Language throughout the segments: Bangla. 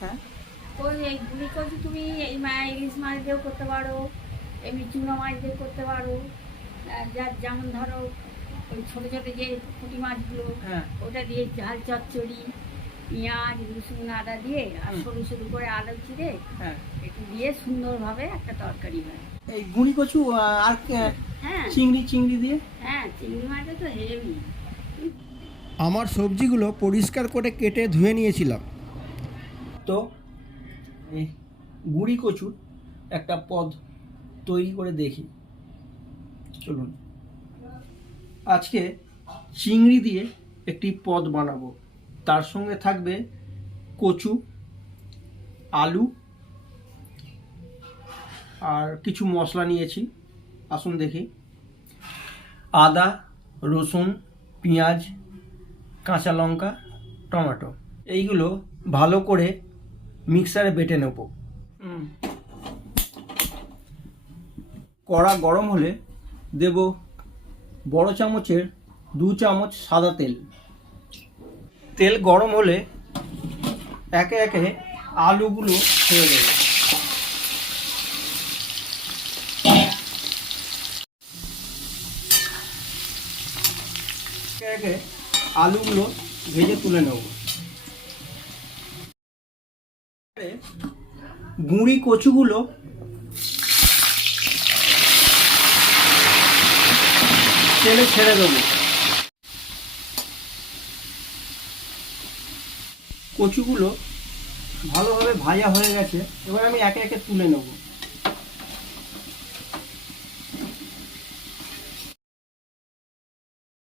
হ্যাঁ, ওই এই গুঁড়ি কচু তুমি এই ইলিশ মাছ দিয়েও করতে পারো, এমনি চুনো মাছ দিয়ে করতে পারো। যার যেমন ধরো ওই ছোটো ছোটো যে পুঁটি মাছগুলো, হ্যাঁ, ওটা দিয়ে ঝাল চচ্চড়ি, পেঁয়াজ রসুন আদা দিয়ে আর হুম, সরু সরু করে আলু চিড়ে হ্যাঁ। একটু দিয়ে সুন্দরভাবে একটা তরকারি হয়। এই গুঁড়ি কচু আর হ্যাঁ চিংড়ি চিংড়ি দিয়ে। হ্যাঁ, চিংড়ি মাছটা তো হেভি। আমার সবজিগুলো পরিষ্কার করে কেটে ধুয়ে নিয়েছিলাম। তো এই গুঁড়ি কচুর একটা পদ তৈরি করে দেখি, চলুন। আজকে চিংড়ি দিয়ে একটি পদ বানাবো। তার সঙ্গে থাকবে কচু, আলু আর কিছু মশলা নিয়েছি। আসুন দেখি। আদা, রসুন, পেঁয়াজ, কাঁচা লঙ্কা, টমেটো, এইগুলো ভালো করে মিক্সারে বেটে নেব। কড়া গরম হলে দেব বড় চামচের 2 চামচ সাদা তেল। তেল গরম হলে একে একে আলুগুলো ছেড়ে দেব। একে একে আলুগুলো ভেজে তুলে নেব। গুঁড়ি কচুগুলো তেলে ছেড়ে দেবো। কচুগুলো ভালোভাবে ভাজা হয়ে গেছে, এবার আমি একে একে তুলে নেব।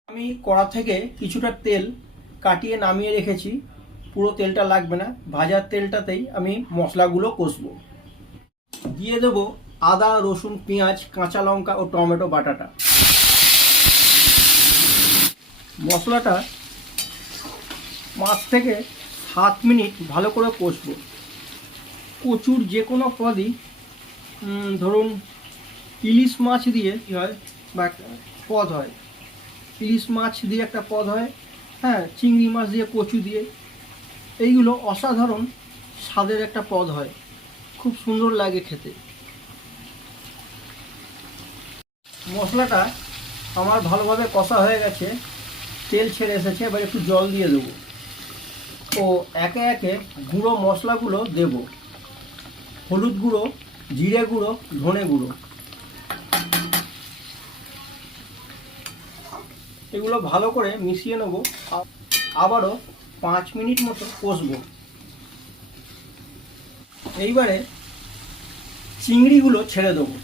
আমি কড়া থেকে কিছুটা তেল কাটিয়ে নামিয়ে রেখেছি। পুরো তেলটা লাগবে না, ভাজার তেলটাতেই আমি মশলাগুলো কষবো। দিয়ে দেব আদা, রসুন, পেঁয়াজ, কাঁচা লঙ্কা ও টমেটো বাটাটা। মশলাটা 5 থেকে 7 মিনিট ভালো করে কষবো। কচুর যে কোনো পদই, ধরুন ইলিশ মাছ দিয়ে কী হয় বা একটা পদ হয়, ইলিশ মাছ দিয়ে একটা পদ হয়, হ্যাঁ, চিংড়ি মাছ দিয়ে কচু দিয়ে, এইগুলো অসাধারণ স্বাদের একটা পদ হয়, খুব সুন্দর লাগে খেতে। মশলাটা আমার ভালোভাবে কষা হয়ে গেছে, তেল ছেড়ে এসেছে, এবার একটু জল দিয়ে দেবো ও একে একে গুঁড়ো মশলাগুলো দেব। হলুদ গুঁড়ো, জিরে গুঁড়ো, ধনে গুঁড়ো, এগুলো ভালো করে মিশিয়ে নেব। আবারও 5 মিনিট মতো কষবো। এইবারে চিংড়িগুলো ছেড়ে দেবো।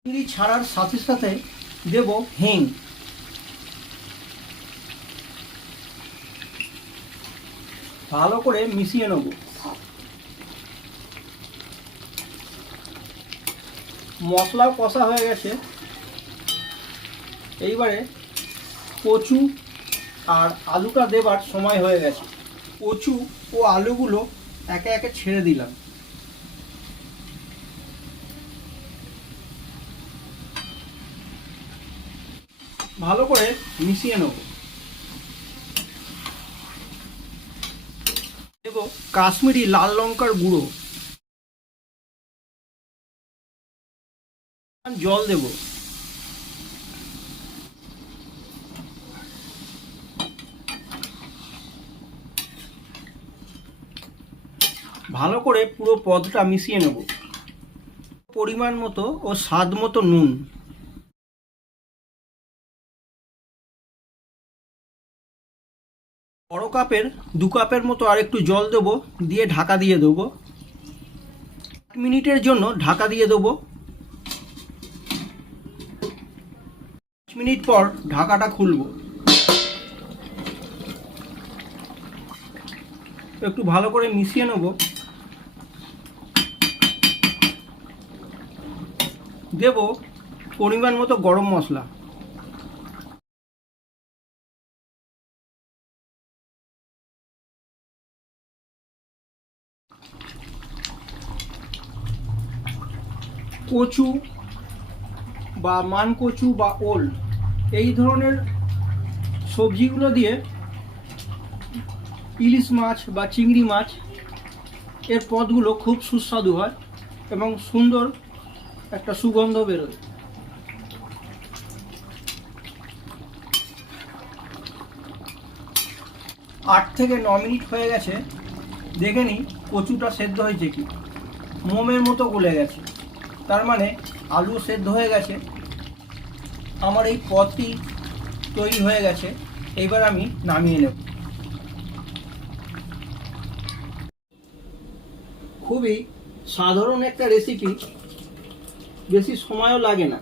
চিংড়ি ছাড়ার সাথে সাথে দেব হিং। ভালো করে মিশিয়ে নেব। মশলাও কষা হয়ে গেছে, এইবারে কচু আর আলুটা দেবার সময় হয়ে গেছে। কচু ও আলুগুলো একে একে ছেড়ে দিলাম। ভালো করে মিশিয়ে নেব। দেব কাশ্মীরি লাল লঙ্কার গুঁড়ো, জল দেব। ভালো করে পুরো পদটা মিশিয়ে নেব। পরিমাণ মতো ও স্বাদ মতো নুন। বড় কাপের 2 কাপের মতো আর একটু জল দেবো, দিয়ে ঢাকা দিয়ে দেবো। 8 মিনিটের জন্য ঢাকা দিয়ে দেবো। 5 মিনিট পর ঢাকাটা খুলবো। একটু ভালো করে মিশিয়ে নেব। দেব পরিমাণ মতো গরম মশলা। কচু বা মানকচু বা ওল, এই ধরনের সবজিগুলো দিয়ে ইলিশ মাছ বা চিংড়ি মাছ এর পদগুলো খুব সুস্বাদু হয় এবং সুন্দর একটা সুগন্ধ বেরোয়। 8 থেকে 9 মিনিট হয়ে গেছে, দেখে নিই কচুটা সেদ্ধ হয়েছে কি। মোমের মতো গলে গেছে, তার মানে আলু সেদ্ধ হয়ে গেছে। আমার এই পদটি তৈরি হয়ে গেছে, এইবার আমি নামিয়ে নেব। খুবই সাধারণ একটা রেসিপি, বেশি সময়ও লাগে না।